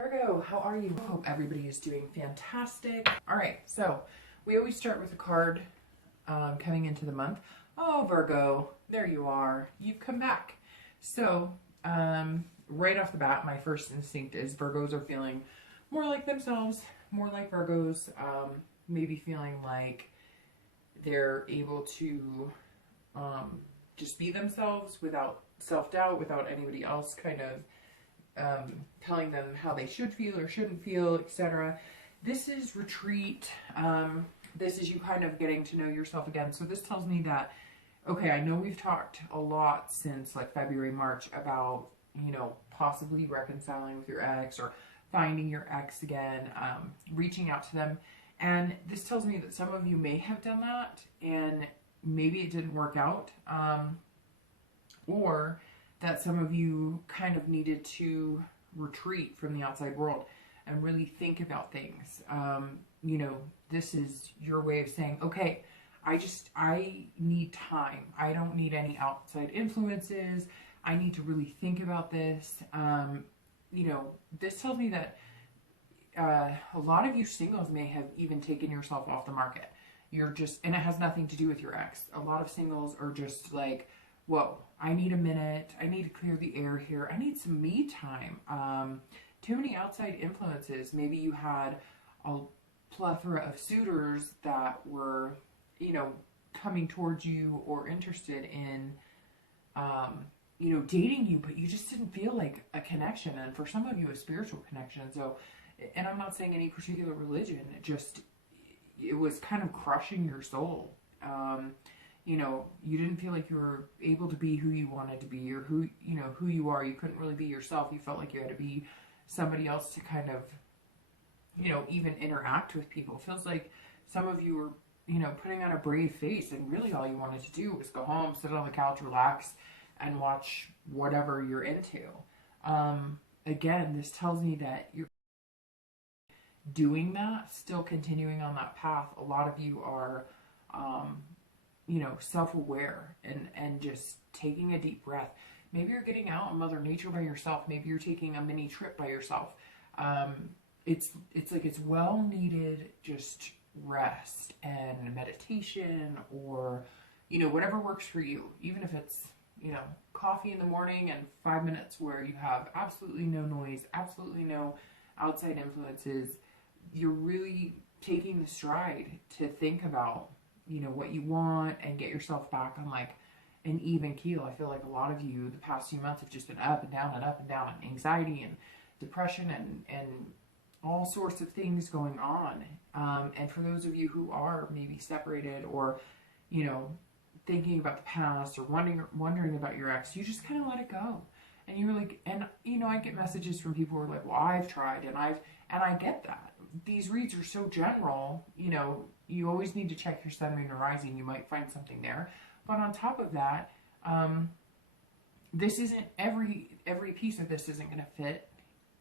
Virgo, how are you? Hope everybody is doing fantastic. All right, so we always start with a card coming into the month. Oh, Virgo, there you are. You've come back. So right off the bat, my first instinct is Virgos are feeling more like themselves, more like Virgos, maybe feeling like they're able to just be themselves without self-doubt, without anybody else kind of telling them how they should feel or shouldn't feel, etc. This is retreat. This is you kind of getting to know yourself again. So this tells me that, okay, I know we've talked a lot since like February, March about, possibly reconciling with your ex or finding your ex again, reaching out to them. And this tells me that some of you may have done that and maybe it didn't work out, or that some of you kind of needed to retreat from the outside world and really think about things. This is your way of saying, okay, I need time. I don't need any outside influences. I need to really think about this. This tells me that a lot of you singles may have even taken yourself off the market. And it has nothing to do with your ex. A lot of singles are just like, whoa, I need a minute. I need to clear the air here. I need some me time. Too many outside influences. Maybe you had a plethora of suitors that were, coming towards you or interested in, dating you, but you just didn't feel like a connection. And for some of you, a spiritual connection. So, and I'm not saying any particular religion, it was kind of crushing your soul. You didn't feel like you were able to be who you wanted to be or who you are. You couldn't really be yourself. You felt like you had to be somebody else to kind of, even interact with people. It feels like some of you were, putting on a brave face and really all you wanted to do was go home, sit on the couch, relax, and watch whatever you're into. Again, this tells me that you're doing that, still continuing on that path. A lot of you are, self-aware and just taking a deep breath. Maybe you're getting out in Mother Nature by yourself. Maybe you're taking a mini trip by yourself. It's like it's well needed just rest and meditation or, whatever works for you. Even if it's, coffee in the morning and 5 minutes where you have absolutely no noise, absolutely no outside influences. You're really taking the stride to think about what you want and get yourself back on like an even keel. I feel like a lot of you the past few months have just been up and down and up and down, and anxiety and depression and all sorts of things going on. And for those of you who are maybe separated or, thinking about the past or wondering about your ex, you just kind of let it go. And you're like, and I get messages from people who are like, well, I've tried and I get that. These reads are so general, you always need to check your sun, moon, and rising. You might find something there. But on top of that, this isn't every piece of this isn't going to fit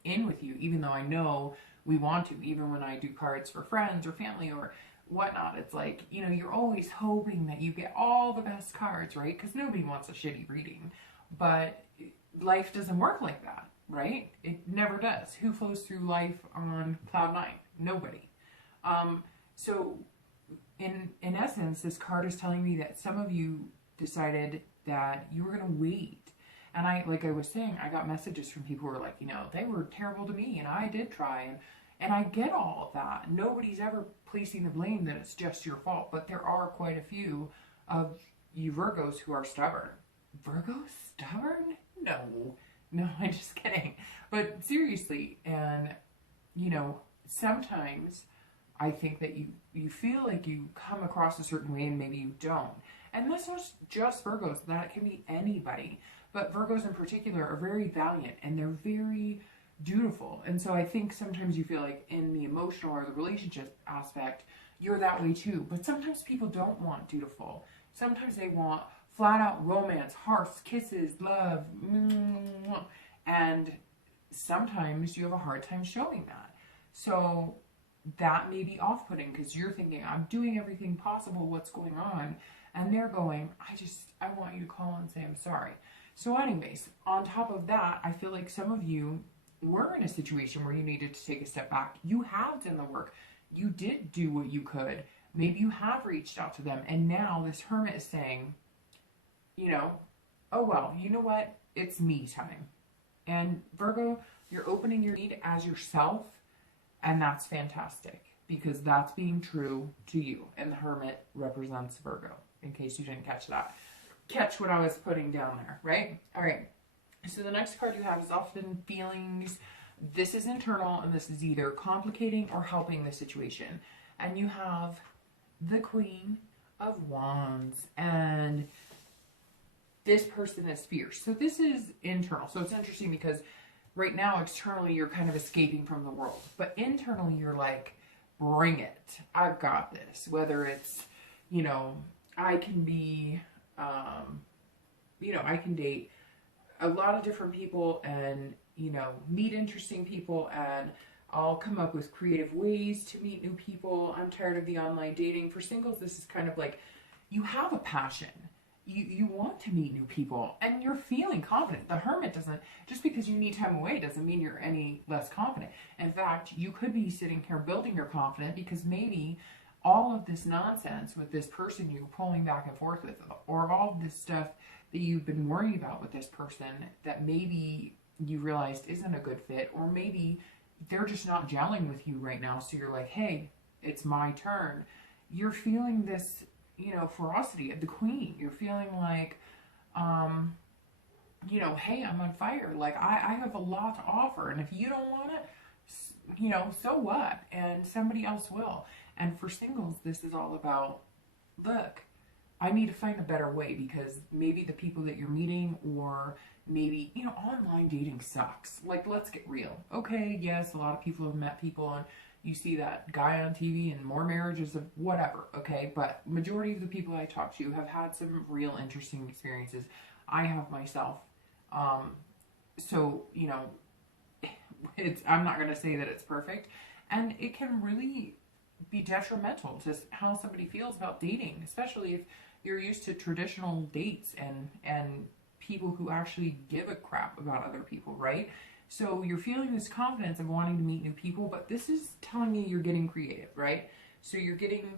in with you, even though I know we want to. Even when I do cards for friends or family or whatnot, it's like, you're always hoping that you get all the best cards, right? Because nobody wants a shitty reading. But life doesn't work like that, right? It never does. Who flows through life on cloud nine? Nobody. So in essence, this card is telling me that some of you decided that you were going to wait. And like I was saying, I got messages from people who were like, they were terrible to me and I did try. And I get all of that. Nobody's ever placing the blame that it's just your fault. But there are quite a few of you Virgos who are stubborn. Virgos stubborn? No, I'm just kidding. But seriously, and sometimes I think that you feel like you come across a certain way and maybe you don't. And that's not just Virgos, that can be anybody. But Virgos in particular are very valiant and they're very dutiful. And so I think sometimes you feel like in the emotional or the relationship aspect, you're that way too. But sometimes people don't want dutiful. Sometimes they want flat out romance, hearts, kisses, love, and sometimes you have a hard time showing that. So that may be off-putting because you're thinking, I'm doing everything possible, what's going on? And they're going, I want you to call and say I'm sorry. So anyways, on top of that, I feel like some of you were in a situation where you needed to take a step back. You have done the work. You did do what you could. Maybe you have reached out to them. And now this Hermit is saying, you know, oh, well, you know what? It's me time. And Virgo, you're opening your need as yourself. And that's fantastic, because that's being true to you. And the Hermit represents Virgo, in case you didn't catch that. Catch what I was putting down there, right? All right. So the next card you have is often feelings. This is internal, and this is either complicating or helping the situation. And you have the Queen of Wands, and this person is fierce. So this is internal. So it's interesting because right now, externally, you're kind of escaping from the world. But internally, you're like, bring it. I've got this. Whether it's, you know, I can be, you know, I can date a lot of different people and, you know, meet interesting people, and I'll come up with creative ways to meet new people. I'm tired of the online dating. For singles, this is kind of like, you have a passion. You want to meet new people, and you're feeling confident. The Hermit doesn't, just because you need time away doesn't mean you're any less confident. In fact, you could be sitting here building your confidence, because maybe all of this nonsense with this person you're pulling back and forth with, or all of this stuff that you've been worrying about with this person that maybe you realized isn't a good fit, or maybe they're just not gelling with you right now. So you're like, hey, it's my turn. You're feeling this, you know, ferocity of the Queen. You're feeling like, you know, hey, I'm on fire. Like, I have a lot to offer. And if you don't want it, you know, so what? And somebody else will. And for singles, this is all about, look, I need to find a better way, because maybe the people that you're meeting, or maybe, you know, online dating sucks. Like, let's get real. Okay, yes, a lot of people have met people, and you see that guy on TV and more marriages of whatever, okay? But majority of the people I talk to have had some real interesting experiences. I have myself. So, you know, I'm not going to say that it's perfect. And it can really be detrimental to how somebody feels about dating, especially if you're used to traditional dates and people who actually give a crap about other people, right? So you're feeling this confidence of wanting to meet new people, but this is telling me you're getting creative, right? So you're getting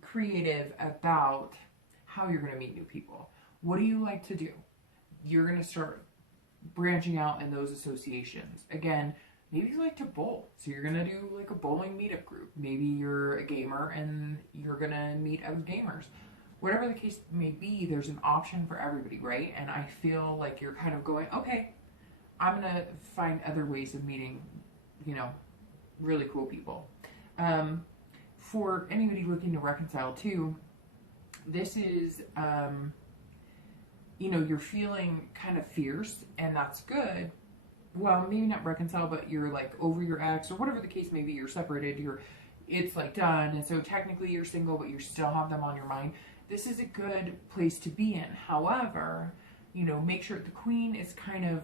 creative about how you're going to meet new people. What do you like to do? You're going to start branching out in those associations. Again, maybe you like to bowl, so you're going to do like a bowling meetup group. Maybe you're a gamer and you're going to meet other gamers. Whatever the case may be, there's an option for everybody, right? And I feel like you're kind of going, okay, I'm going to find other ways of meeting, you know, really cool people. For anybody looking to reconcile too, this is, you know, you're feeling kind of fierce, and that's good. Well, maybe not reconcile, but you're like over your ex, or whatever the case may be. You're separated, it's like done, and so technically you're single, but you still have them on your mind. This is a good place to be in. However, you know, make sure the Queen is kind of,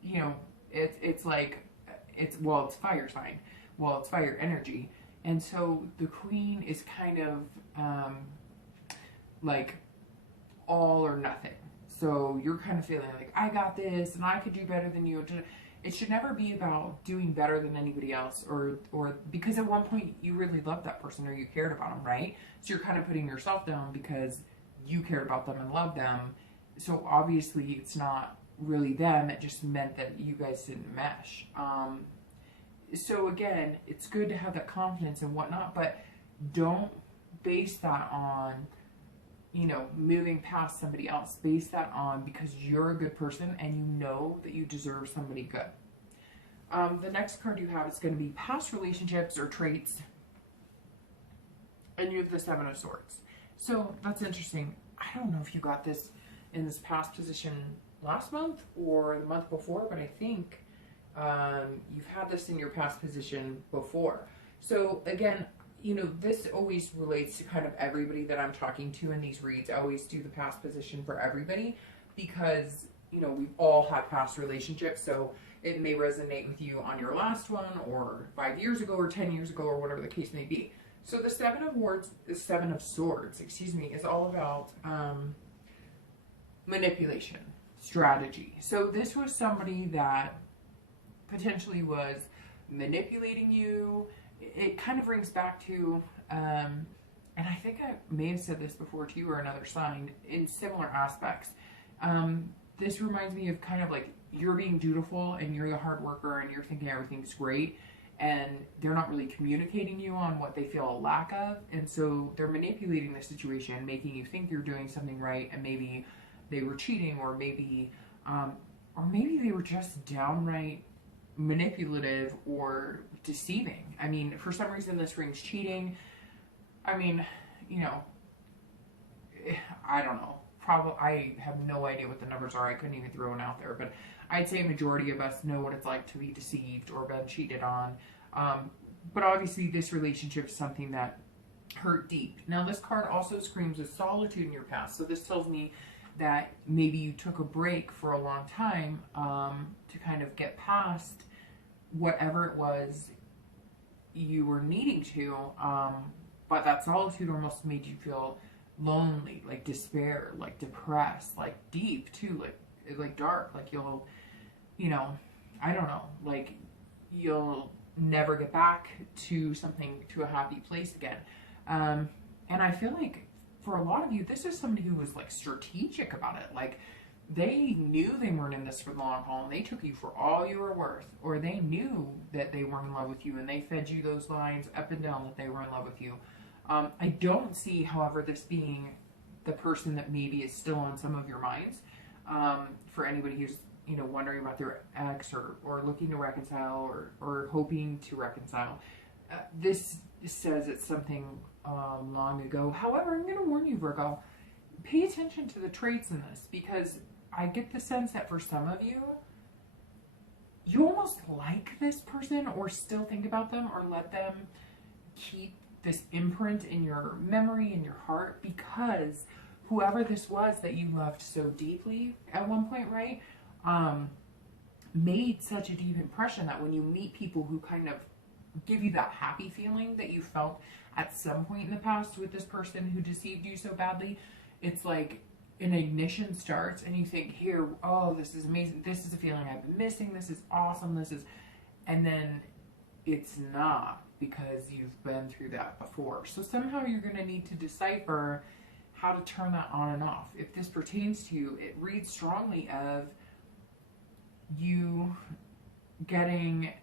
you know, it's like, it's fire sign. Well, it's fire energy. And so the Queen is kind of like all or nothing. So you're kind of feeling like, I got this and I could do better than you. It should never be about doing better than anybody else, or because at one point you really loved that person or you cared about them, right? So you're kind of putting yourself down because you cared about them and loved them. So obviously it's not really them. It just meant that you guys didn't mesh. So again, it's good to have that confidence and whatnot, but don't base that on, you know, moving past somebody else. Base that on because you're a good person and you know that you deserve somebody good. The next card you have is going to be past relationships or traits. And you have the Seven of Swords. So that's interesting. I don't know if you got this in this past position last month or the month before, but I think you've had this in your past position before. So again, you know, this always relates to kind of everybody that I'm talking to in these reads. I always do the past position for everybody because, you know, we've all had past relationships. So it may resonate with you on your last one or 5 years ago or 10 years ago or whatever the case may be. So the Seven of Swords, excuse me, is all about manipulation. strategy. So this was somebody that potentially was manipulating you. It kind of rings back to, and I think I may have said this before to you or another sign in similar aspects. This reminds me of kind of like you're being dutiful and you're the hard worker and you're thinking everything's great, and they're not really communicating you on what they feel a lack of, and so they're manipulating the situation, making you think you're doing something right, and maybe they were cheating, or maybe they were just downright manipulative or deceiving. I mean, for some reason this rings cheating. I mean, you know, I don't know. Probably, I have no idea what the numbers are. I couldn't even throw one out there, but I'd say a majority of us know what it's like to be deceived or been cheated on. But obviously this relationship is something that hurt deep. Now this card also screams of solitude in your past. So this tells me that maybe you took a break for a long time to kind of get past whatever it was you were needing to. But that solitude almost made you feel lonely, like despair, like depressed, like deep too, like dark, like you'll, you know, I don't know, like you'll never get back to something, to a happy place again. And I feel like for a lot of you, this is somebody who was like strategic about it. Like they knew they weren't in this for the long haul and they took you for all you were worth, or they knew that they weren't in love with you and they fed you those lines up and down that they were in love with you. I don't see, however, this being the person that maybe is still on some of your minds. For anybody who's, you know, wondering about their ex, or looking to reconcile, or hoping to reconcile. This says it's something long ago. However, I'm going to warn you, Virgo, pay attention to the traits in this, because I get the sense that for some of you, you almost like this person or still think about them or let them keep this imprint in your memory, in your heart, because whoever this was that you loved so deeply at one point, right, made such a deep impression that when you meet people who kind of give you that happy feeling that you felt at some point in the past with this person who deceived you so badly, it's like an ignition starts and you think, here, oh, this is amazing, this is a feeling I've been missing, this is awesome, this is, and then it's not, because you've been through that before. So somehow you're going to need to decipher how to turn that on and off. If this pertains to you, it reads strongly of you getting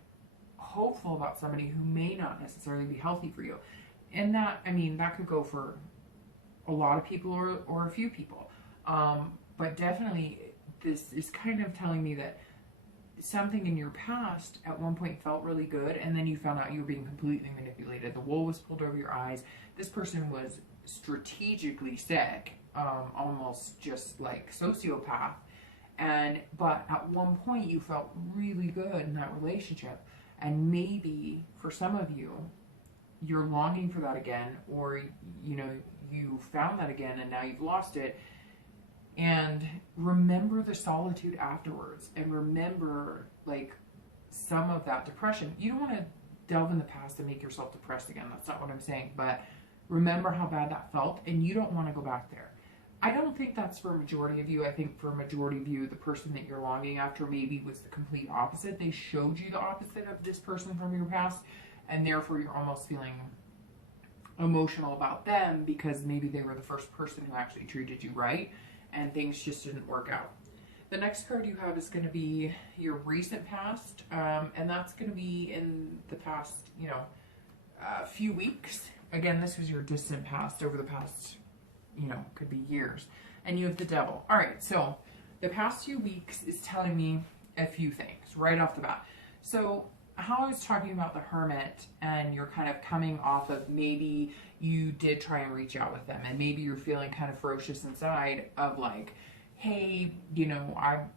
hopeful about somebody who may not necessarily be healthy for you. And that, I mean, that could go for a lot of people or a few people. But definitely this is kind of telling me that something in your past at one point felt really good, and then you found out you were being completely manipulated. The wool was pulled over your eyes. This person was strategically sick, almost just like sociopath. But at one point you felt really good in that relationship, and maybe for some of you, you're longing for that again, or you know, you found that again and now you've lost it. And remember the solitude afterwards, and remember like some of that depression. You don't want to delve in the past and make yourself depressed again. That's not what I'm saying. But remember how bad that felt, and you don't want to go back there. I don't think that's for a majority of you. I think for a majority of you, the person that you're longing after maybe was the complete opposite. They showed you the opposite of this person from your past, and therefore you're almost feeling emotional about them because maybe they were the first person who actually treated you right, and things just didn't work out. The next card you have is going to be your recent past, and that's going to be in the past, you know, few weeks. Again, this was your distant past over the past, you know, could be years. And you have the Devil. All right, so the past few weeks is telling me a few things right off the bat. So how I was talking about the Hermit, and you're kind of coming off of maybe you did try and reach out with them, and maybe you're feeling kind of ferocious inside of like, hey, you know, I'm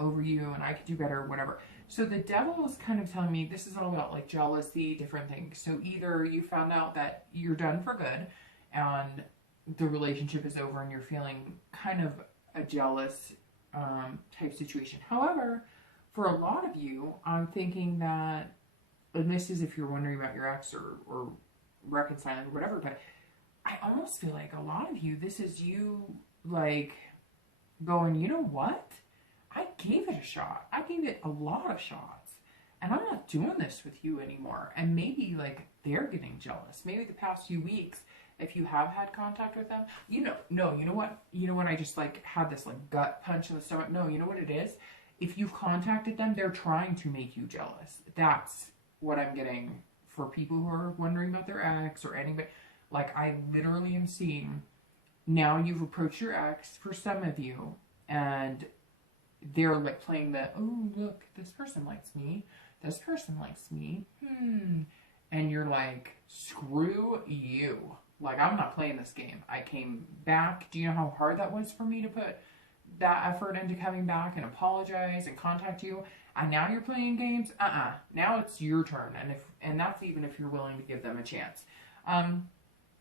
over you and I could do better, whatever. So the Devil is kind of telling me this is all about like jealousy, different things. So either you found out that you're done for good and the relationship is over and you're feeling kind of a jealous type situation. However, for a lot of you, I'm thinking that, and this is if you're wondering about your ex or reconciling or whatever, but I almost feel like a lot of you, this is you like going, you know what? I gave it a shot. I gave it a lot of shots. And I'm not doing this with you anymore. And maybe like they're getting jealous. Maybe the past few weeks, if you have had contact with them, you know what? I just like had this like gut punch in the stomach. No, you know what it is? If you've contacted them, they're trying to make you jealous. That's what I'm getting for people who are wondering about their ex or anybody. Like, I literally am seeing now you've approached your ex for some of you, and they're like playing the, oh, look, this person likes me. This person likes me. And you're like, screw you. Like, I'm not playing this game. I came back. Do you know how hard that was for me to put that effort into coming back and apologize and contact you? And now you're playing games? Now it's your turn. And that's even if you're willing to give them a chance. On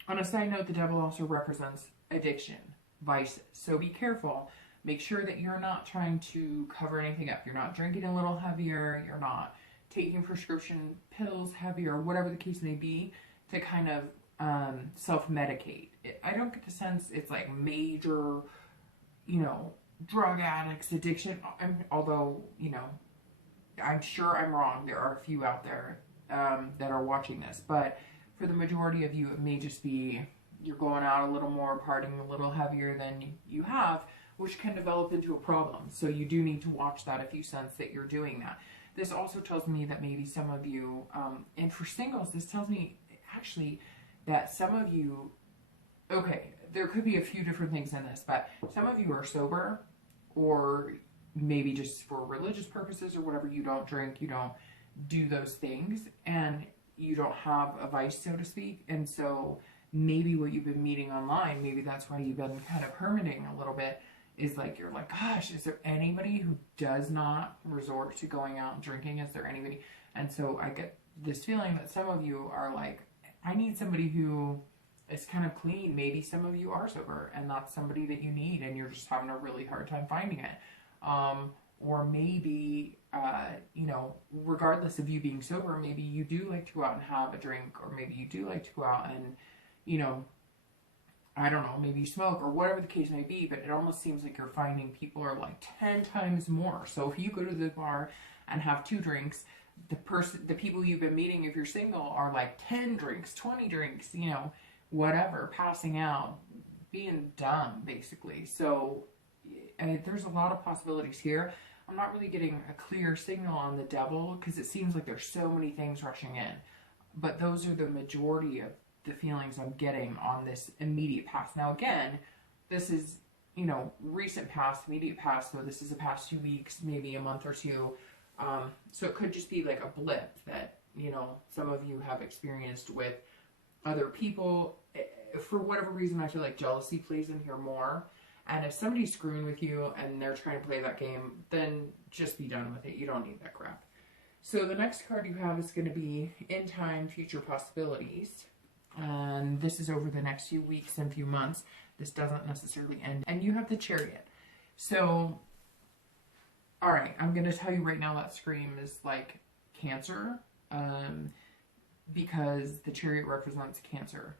a side note, the devil also represents addiction, vices. So be careful. Make sure that you're not trying to cover anything up. You're not drinking a little heavier. You're not taking prescription pills heavier, whatever the case may be, to kind of self-medicate. I don't get the sense it's like major, drug addicts, addiction. Although, I'm sure I'm wrong. There are a few out there that are watching this. But for the majority of you, it may just be you're going out a little more, partying a little heavier than you have, which can develop into a problem. So you do need to watch that if you sense that you're doing that. This also tells me that maybe some of you, and for singles, this tells me actually that some of you, okay, there could be a few different things in this, but some of you are sober, or maybe just for religious purposes or whatever, you don't drink, you don't do those things, and you don't have a vice, so to speak. And so maybe what you've been meeting online, maybe that's why you've been kind of hermiting a little bit, is like, you're like, gosh, is there anybody who does not resort to going out and drinking? Is there anybody? And so I get this feeling that some of you are like, I need somebody who is kind of clean. Maybe some of you are sober, and that's somebody that you need, and you're just having a really hard time finding it. Or maybe, regardless of you being sober, maybe you do like to go out and have a drink, or maybe you do like to go out and, I don't know, maybe you smoke or whatever the case may be, but it almost seems like you're finding people are like 10 times more. So if you go to the bar and have 2 drinks, the people you've been meeting, if you're single, are like 10 drinks, 20 drinks, whatever, passing out, being dumb, basically. So there's a lot of possibilities here. I'm not really getting a clear signal on the devil because it seems like there's so many things rushing in. But those are the majority of the feelings I'm getting on this immediate past. Now, again, this is, recent past, immediate past. So this is the past 2 weeks, maybe a month or two. So it could just be like a blip that, some of you have experienced with other people. For whatever reason, I feel like jealousy plays in here more. And if somebody's screwing with you and they're trying to play that game, then just be done with it. You don't need that crap. So the next card you have is going to be In Time, Future Possibilities. And this is over the next few weeks and few months. This doesn't necessarily end. And you have the Chariot. So, all right, I'm going to tell you right now that scream is like Cancer. Because the Chariot represents Cancer,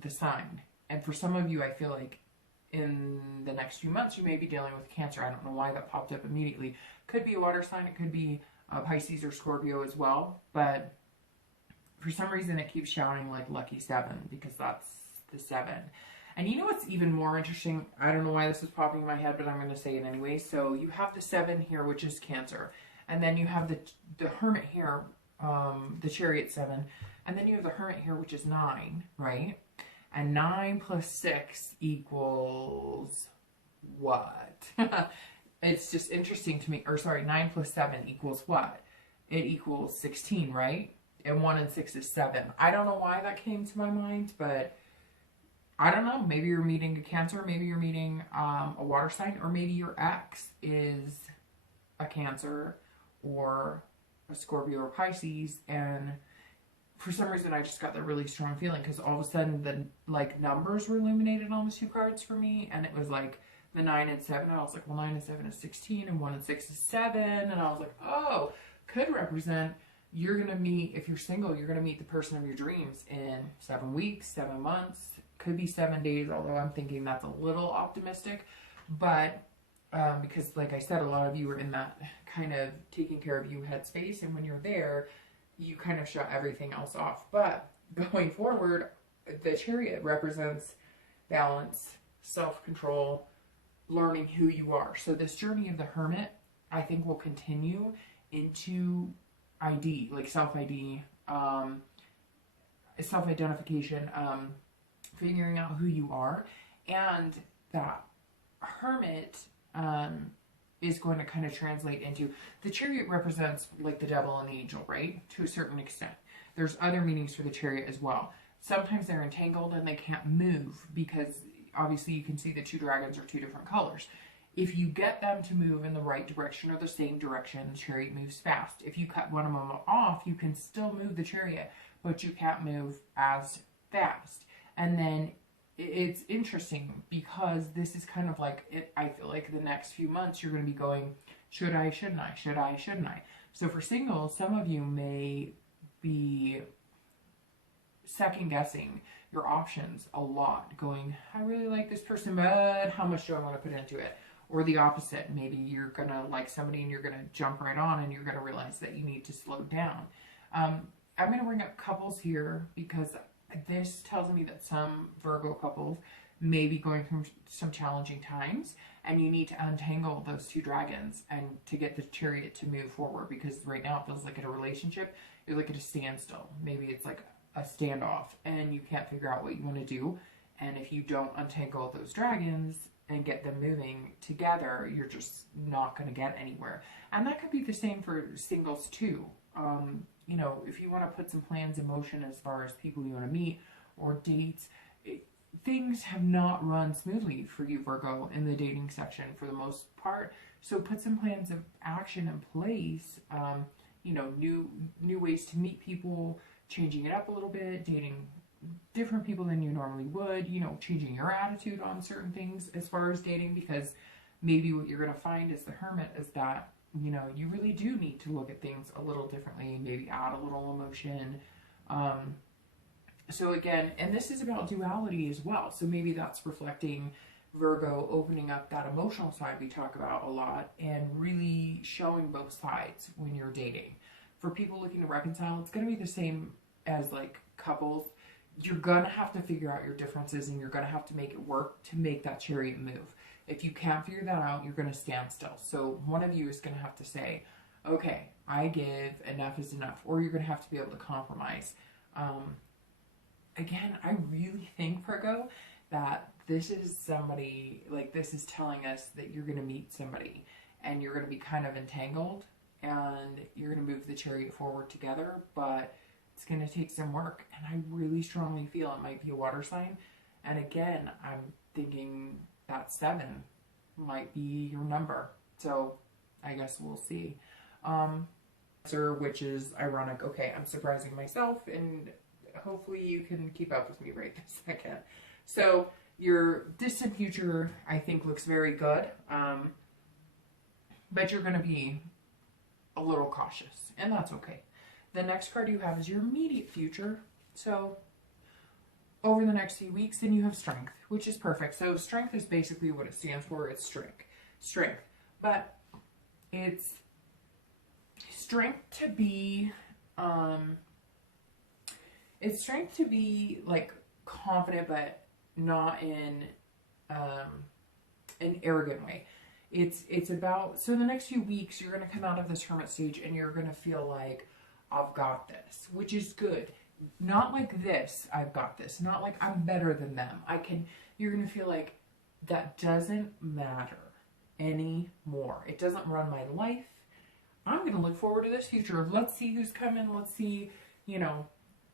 the sign. And for some of you, I feel like in the next few months, you may be dealing with Cancer. I don't know why that popped up immediately. Could be a water sign. It could be Pisces or Scorpio as well. But for some reason, it keeps shouting like lucky 7 because that's the 7. And you know what's even more interesting? I don't know why this is popping in my head, but I'm going to say it anyway. So you have the 7 here, which is Cancer. And then you have the Hermit here, the Chariot 7. And then you have the Hermit here, which is 9, right? And 9 plus 6 equals what? It's just interesting to me. Or sorry, 9 plus 7 equals what? It equals 16, right? And 1 and 6 is 7. I don't know why that came to my mind, but I don't know. Maybe you're meeting a Cancer. Maybe you're meeting a water sign. Or maybe your ex is a Cancer or a Scorpio or Pisces. And for some reason, I just got that really strong feeling because all of a sudden the numbers were illuminated on the 2 cards for me. And it was like the 9 and 7. I was like, well, 9 and 7 is 16 and 1 and 6 is 7. And I was like, oh, could represent you're going to meet, if you're single, you're going to meet the person of your dreams in 7 weeks, 7 months. Could be 7 days, although I'm thinking that's a little optimistic. But because like I said, a lot of you are in that kind of taking care of you headspace, and when you're there, you kind of shut everything else off. But going forward, the Chariot represents balance, self-control, learning who you are. So this journey of the Hermit, I think, will continue into ID, like self-ID, self-identification, figuring out who you are. And that Hermit is going to kind of translate into, the Chariot represents like the devil and the angel, right? To a certain extent. There's other meanings for the Chariot as well. Sometimes they're entangled and they can't move because obviously you can see the two dragons are two different colors. If you get them to move in the right direction or the same direction, the Chariot moves fast. If you cut one of them off, you can still move the Chariot, but you can't move as fast. And then it's interesting because this is kind of like, I feel like the next few months you're going to be going, should I, shouldn't I, should I, shouldn't I? So for singles, some of you may be second guessing your options a lot, going, I really like this person, but how much do I want to put into it? Or the opposite, maybe you're going to like somebody and you're going to jump right on and you're going to realize that you need to slow down. I'm going to bring up couples here because this tells me that some Virgo couples may be going through some challenging times, and you need to untangle those two dragons and to get the Chariot to move forward, because right now it feels like in a relationship, you're like at a standstill. Maybe it's like a standoff and you can't figure out what you want to do. And if you don't untangle those dragons and get them moving together, you're just not going to get anywhere. And that could be the same for singles too. You know, if you want to put some plans in motion as far as people you want to meet or dates, things have not run smoothly for you, Virgo, in the dating section for the most part. So put some plans of action in place. You know, new ways to meet people, changing it up a little bit, dating different people than you normally would, you know, changing your attitude on certain things as far as dating, because maybe what you're going to find as the Hermit is that, you know, you really do need to look at things a little differently, maybe add a little emotion. So again, and this is about duality as well. So maybe that's reflecting Virgo opening up that emotional side we talk about a lot and really showing both sides when you're dating. For people looking to reconcile, it's going to be the same as like couples. You're going to have to figure out your differences and you're going to have to make it work to make that Chariot move. If you can't figure that out, you're going to stand still. So one of you is going to have to say, okay, I give, enough is enough. Or you're going to have to be able to compromise. Again, I really think, Virgo, that this is somebody, like this is telling us that you're going to meet somebody and you're going to be kind of entangled and you're going to move the Chariot forward together, but it's going to take some work. And I really strongly feel it might be a water sign. And again, I'm thinking that 7 might be your number. So I guess we'll see. Which is ironic. Okay, I'm surprising myself, and hopefully you can keep up with me right this second. So your distant future, I think, looks very good. But you're going to be a little cautious, and that's okay. The next card you have is your immediate future. So over the next few weeks, then you have strength, which is perfect. So strength is basically what it stands for. It's strength. But it's strength to be, like confident, but not in an arrogant way. It's about, so the next few weeks, you're going to come out of this Hermit stage and you're going to feel like, I've got this, which is good. Not like this, I've got this. Not like I'm better than them. You're going to feel like that doesn't matter anymore. It doesn't run my life. I'm going to look forward to this future. Let's see who's coming. Let's see, you know,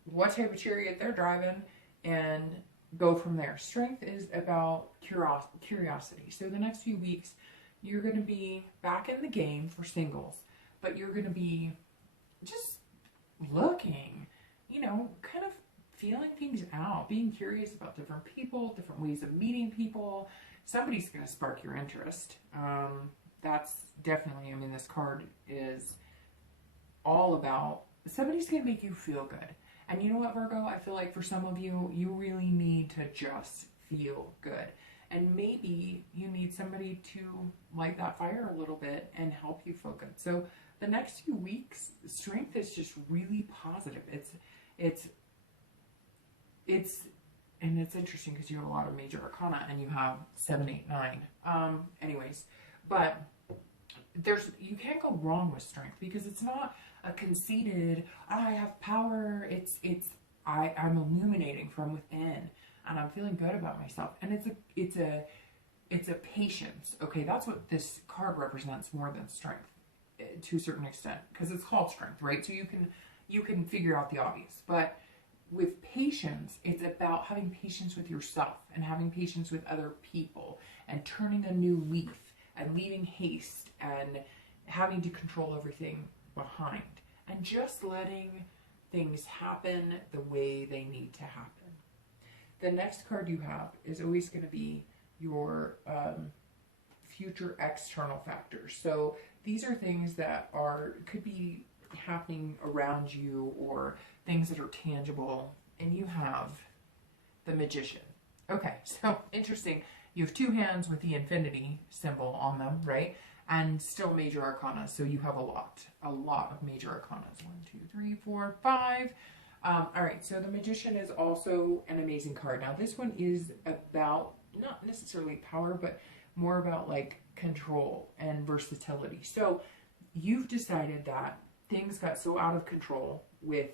what type of Chariot they're driving and go from there. Strength is about curiosity. So the next few weeks, you're going to be back in the game for singles, but you're going to be just looking, you know, kind of feeling things out, being curious about different people, different ways of meeting people. Somebody's going to spark your interest. That's definitely, I mean, this card is all about somebody's going to make you feel good. And you know what, Virgo? I feel like for some of you, you really need to just feel good. And maybe you need somebody to light that fire a little bit and help you focus. So the next few weeks, strength is just really positive. And it's interesting because you have a lot of major arcana and you have 7, 8, 9. Anyways, but you can't go wrong with strength because it's not a conceited, I have power. I'm illuminating from within and I'm feeling good about myself. And it's a patience. Okay, that's what this card represents more than strength to a certain extent because it's called strength, right? So you can figure out the obvious, but with patience, it's about having patience with yourself and having patience with other people and turning a new leaf and leaving haste and having to control everything behind and just letting things happen the way they need to happen. The next card you have is always going to be your future external factors. So these are things that could be happening around you or things that are tangible, and you have the Magician. Okay, so interesting. You have 2 hands with the infinity symbol on them, right? And still major arcana, so you have a lot of major arcanas. 1, 2, 3, 4, 5. All right, so the Magician is also an amazing card. Now this one is about, not necessarily power, but more about like control and versatility. So you've decided that things got so out of control with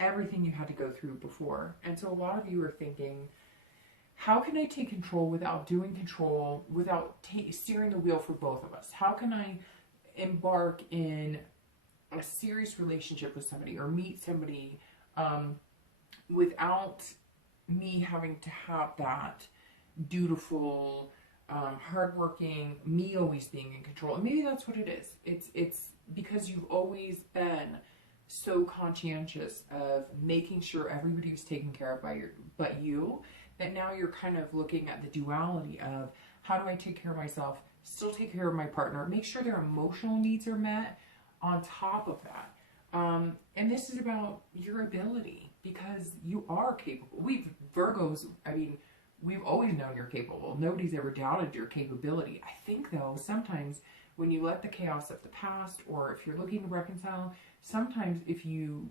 everything you had to go through before. And so a lot of you are thinking, how can I take control without doing control, without steering the wheel for both of us? How can I embark in a serious relationship with somebody or meet somebody without me having to have that dutiful, hardworking, me always being in control? And maybe that's what it is. It's because you've always been so conscientious of making sure everybody was taken care of but you, that now you're kind of looking at the duality of how do I take care of myself, still take care of my partner, make sure their emotional needs are met on top of that. And this is about your ability because you are capable. Virgos, we've always known you're capable. Nobody's ever doubted your capability. I think though, sometimes when you let the chaos of the past, or if you're looking to reconcile, sometimes if you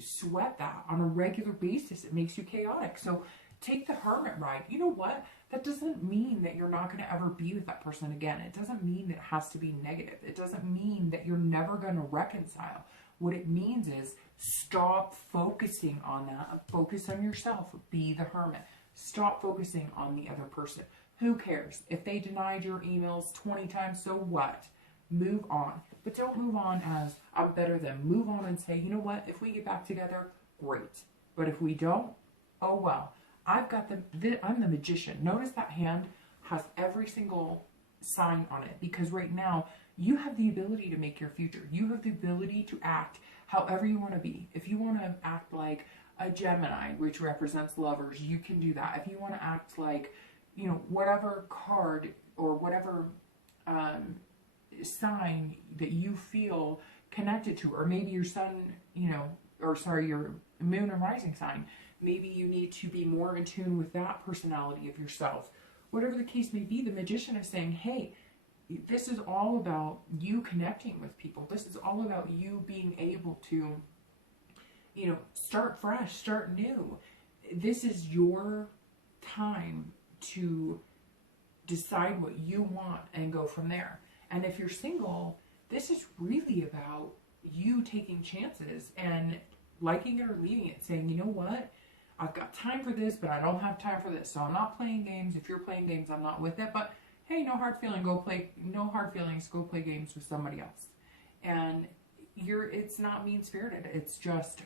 sweat that on a regular basis, it makes you chaotic. So take the hermit ride. You know what? That doesn't mean that you're not going to ever be with that person again. It doesn't mean that it has to be negative. It doesn't mean that you're never going to reconcile. What it means is stop focusing on that. Focus on yourself. Be the hermit. Stop focusing on the other person. Who cares? If they denied your emails 20 times, so what? Move on. But don't move on as I'm better than. Move on and say, you know what? If we get back together, great. But if we don't, oh well. I'm the Magician. Notice that hand has every single sign on it because right now you have the ability to make your future. You have the ability to act however you want to be. If you want to act like a Gemini, which represents lovers, you can do that. If you want to act like, whatever card or whatever sign that you feel connected to, or maybe your sun, your moon and rising sign, maybe you need to be more in tune with that personality of yourself. Whatever the case may be, the Magician is saying, hey, this is all about you connecting with people. This is all about you being able to, start fresh, start new. This is your time to decide what you want and go from there. And if you're single, this is really about you taking chances and liking it or leaving it, saying, you know what? I've got time for this, but I don't have time for this. So I'm not playing games. If you're playing games, I'm not with it. But hey, no hard feelings, go play games with somebody else. And it's not mean-spirited. It's just,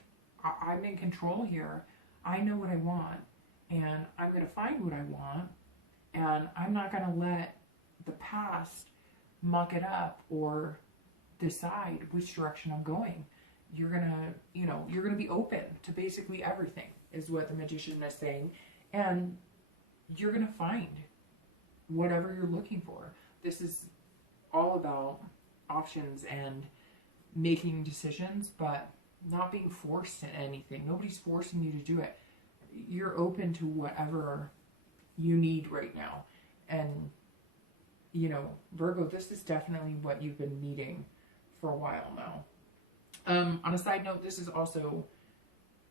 I'm in control here. I know what I want, and I'm going to find what I want, and I'm not going to let the past muck it up or decide which direction I'm going. You're going to be open to basically everything, is what the Magician is saying. And you're going to find whatever you're looking for. This is all about options and making decisions, but not being forced to anything. Nobody's forcing you to do it. You're open to whatever you need right now. And, you know, Virgo, this is definitely what you've been needing for a while now. On a side note, this is also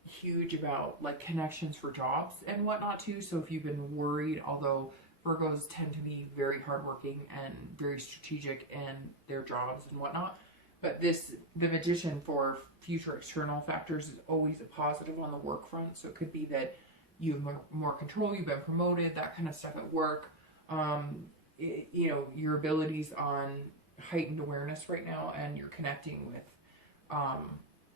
huge about like connections for jobs and whatnot too. So if you've been worried, although Virgos tend to be very hardworking and very strategic in their jobs and whatnot, but the Magician for future external factors is always a positive on the work front. So it could be that you have more control, you've been promoted, that kind of stuff at work. You know, your abilities on heightened awareness right now, and you're connecting with,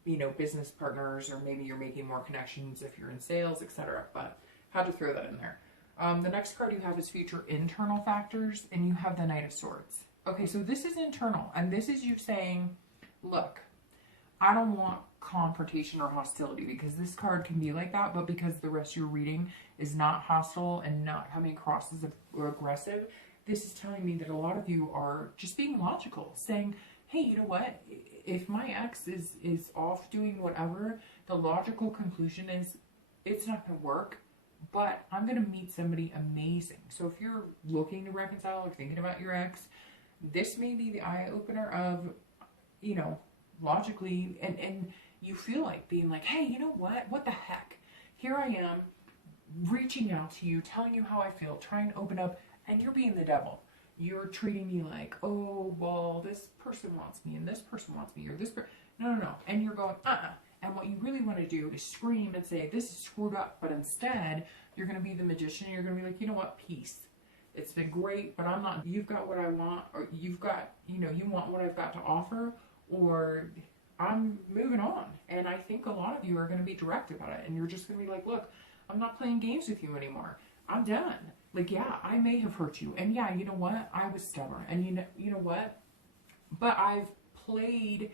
you know, business partners, or maybe you're making more connections if you're in sales, etc. But had to throw that in there. The next card you have is future internal factors, and you have the Knight of Swords. Okay, so this is internal, and this is you saying, look, I don't want confrontation or hostility, because this card can be like that, but because the rest of your reading is not hostile and not coming across as aggressive, this is telling me that a lot of you are just being logical, saying, hey, you know what? If my ex is off doing whatever, the logical conclusion is it's not going to work, but I'm going to meet somebody amazing. So if you're looking to reconcile or thinking about your ex, this may be the eye opener of, you know, logically, and you feel like being like, hey, you know what the heck, here I am reaching out to you, telling you how I feel, trying to open up, and you're being the devil. You're treating me like, oh, well, this person wants me and this person wants me, or this no, and you're going and what you really want to do is scream and say, this is screwed up, but instead you're going to be the Magician. You're going to be like, you know what, peace, it's been great, but I'm not, you've got what I want, or you've got, you know, you want what I've got to offer, or I'm moving on. And I think a lot of you are going to be direct about it, and you're just going to be like, look, I'm not playing games with you anymore. I'm done. Like, yeah, I may have hurt you, and yeah, you know what, I was stubborn, and you know what, but I've played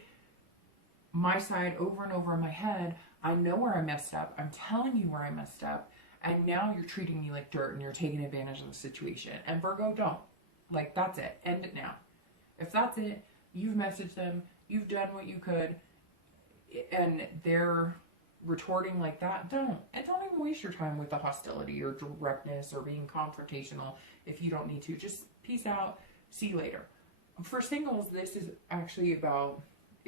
my side over and over in my head. I know where I messed up. I'm telling you where I messed up, and now you're treating me like dirt, and you're taking advantage of the situation. And Virgo, don't. Like, that's it. End it now. If that's it, you've messaged them, you've done what you could, and they're retorting like that, don't. And don't even waste your time with the hostility or directness or being confrontational if you don't need to. Just peace out, see you later. For singles, this is actually about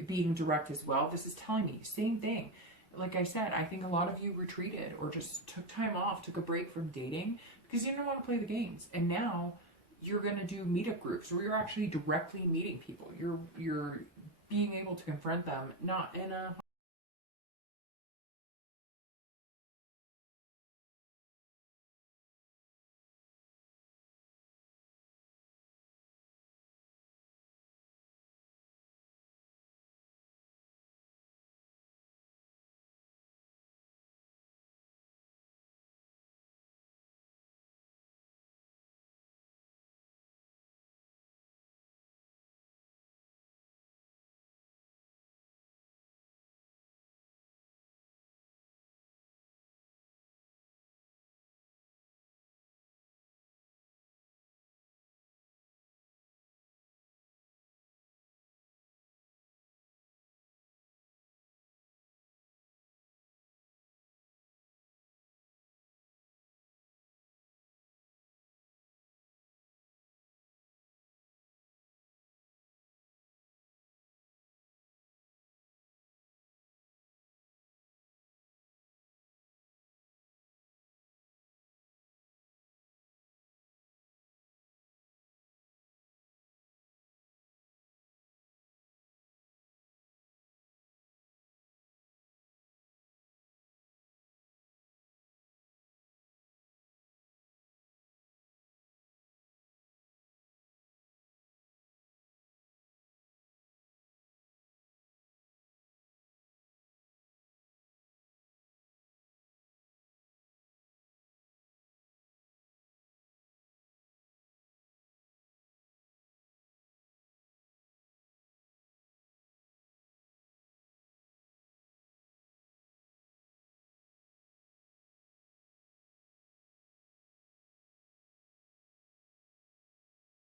being direct as well. This is telling me same thing. Like I said, I think a lot of you retreated or just took time off, took a break from dating because you didn't want to play the games, and now you're going to do meetup groups where you're actually directly meeting people. You're being able to confront them, not in a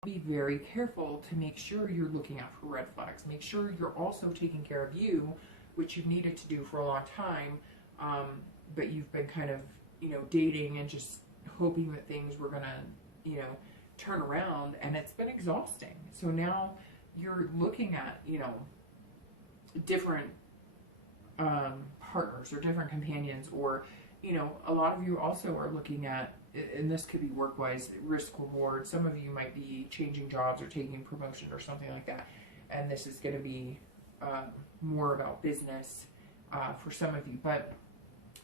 be very careful to make sure you're looking out for red flags. Make sure you're also taking care of you, which you've needed to do for a long time, but you've been kind of, you know, dating and just hoping that things were gonna, you know, turn around, and it's been exhausting. So now you're looking at, you know, different partners or different companions, or, you know, a lot of you also are looking at, and this could be work-wise, risk reward. Some of you might be changing jobs or taking promotion or something like that. And this is going to be more about business for some of you. But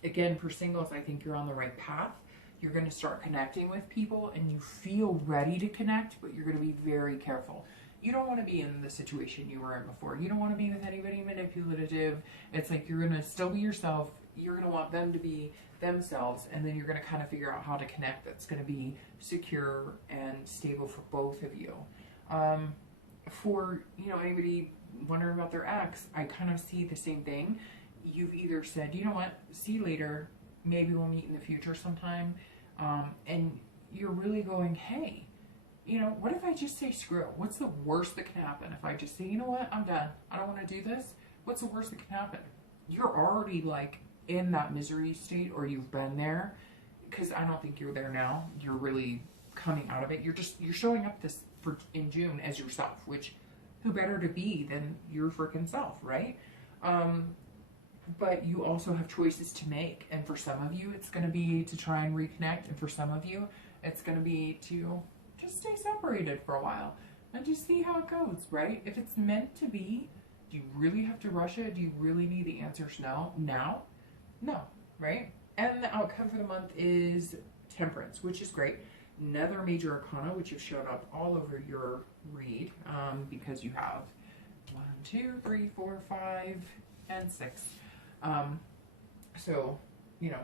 again, for singles, I think you're on the right path. You're going to start connecting with people, and you feel ready to connect, but you're going to be very careful. You don't want to be in the situation you were in before. You don't want to be with anybody manipulative. It's like you're going to still be yourself. You're going to want them to be themselves, and then you're going to kind of figure out how to connect that's going to be secure and stable for both of you. For, you know, anybody wondering about their ex, I kind of see the same thing. You've either said, you know what, see you later, maybe we'll meet in the future sometime, and you're really going, hey, you know, what if I just say screw? What's the worst that can happen if I just say, you know what, I'm done, I don't want to do this? What's the worst that can happen? You're already like in that misery state, or you've been there, because I don't think you're there now. You're really coming out of it. You're showing up in June as yourself, which who better to be than your freaking self, right? But you also have choices to make, and for some of you it's going to be to try and reconnect, and for some of you it's going to be to just stay separated for a while and just see how it goes, right? If it's meant to be, do you really have to rush it? Do you really need the answers now? No, right? And the outcome for the month is Temperance, which is great. Another major arcana, which have shown up all over your read, because you have 1, 2, 3, 4, 5, and 6. So, you know,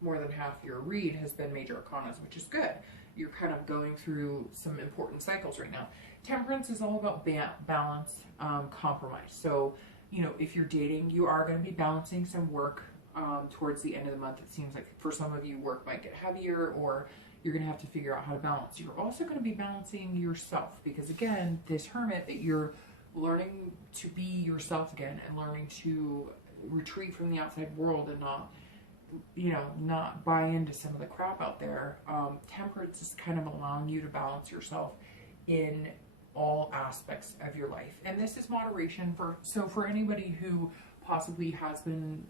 more than half your read has been major arcanas, which is good. You're kind of going through some important cycles right now. Temperance is all about balance, compromise. So, you know, if you're dating, you are going to be balancing some work towards the end of the month. It seems like for some of you, work might get heavier, or you're going to have to figure out how to balance. You're also going to be balancing yourself, because again, this Hermit, that you're learning to be yourself again and learning to retreat from the outside world and not, you know, not buy into some of the crap out there. Temperance is kind of allowing you to balance yourself in all aspects of your life. And this is moderation for anybody who possibly has been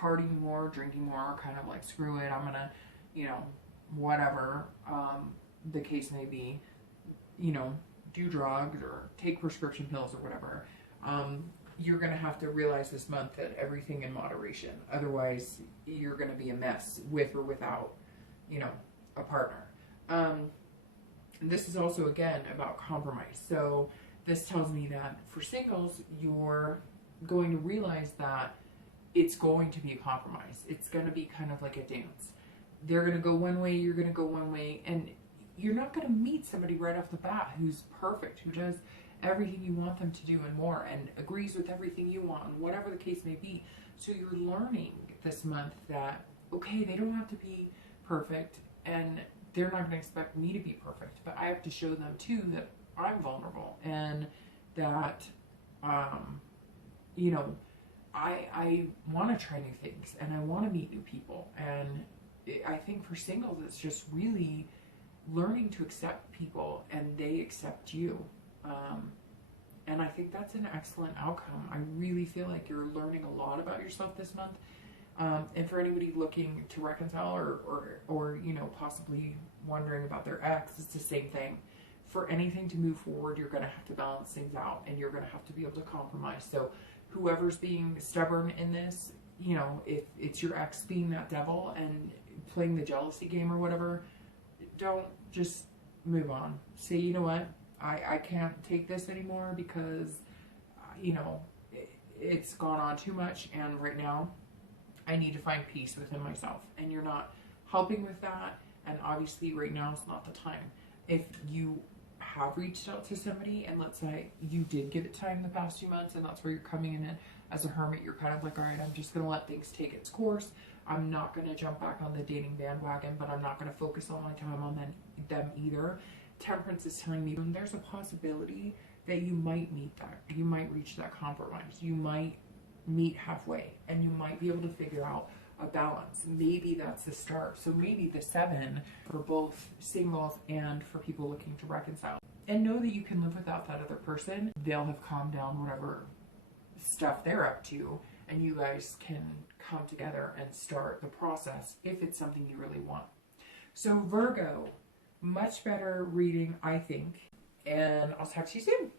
partying more, drinking more, kind of like, screw it, I'm gonna, you know, whatever the case may be, you know, do drugs or take prescription pills or whatever. You're going to have to realize this month that everything in moderation. Otherwise, you're going to be a mess with or without, you know, a partner. This is also, again, about compromise. So this tells me that for singles, you're going to realize that it's going to be a compromise. It's going to be kind of like a dance. They're going to go one way, you're going to go one way, and you're not going to meet somebody right off the bat who's perfect, who does everything you want them to do and more, and agrees with everything you want, and whatever the case may be. So you're learning this month that, okay, they don't have to be perfect, and they're not going to expect me to be perfect, but I have to show them too that I'm vulnerable, and that, you know, I want to try new things, and I want to meet new people. And I think for singles, it's just really learning to accept people and they accept you. And I think that's an excellent outcome. I really feel like you're learning a lot about yourself this month. And for anybody looking to reconcile or you know, possibly wondering about their ex, it's the same thing. For anything to move forward, you're going to have to balance things out, and you're going to have to be able to compromise. So whoever's being stubborn in this, you know, if it's your ex being that devil and playing the jealousy game or whatever, don't, just move on. Say, you know what, I can't take this anymore because, you know, it's gone on too much, and right now I need to find peace within myself. And you're not helping with that, and obviously right now is not the time. If you have reached out to somebody, and let's say you did give it time the past few months, and that's where you're coming in as a hermit, you're kind of like, all right, I'm just going to let things take its course. I'm not going to jump back on the dating bandwagon, but I'm not going to focus all my time on them either. Temperance is telling me there's a possibility that you might meet that. You might reach that compromise. You might meet halfway, and you might be able to figure out a balance. Maybe that's the start. So maybe the 7 for both singles and for people looking to reconcile. And know that you can live without that other person. They'll have calmed down whatever stuff they're up to, and you guys can come together and start the process if it's something you really want. So Virgo, much better reading, I think. And I'll talk to you soon.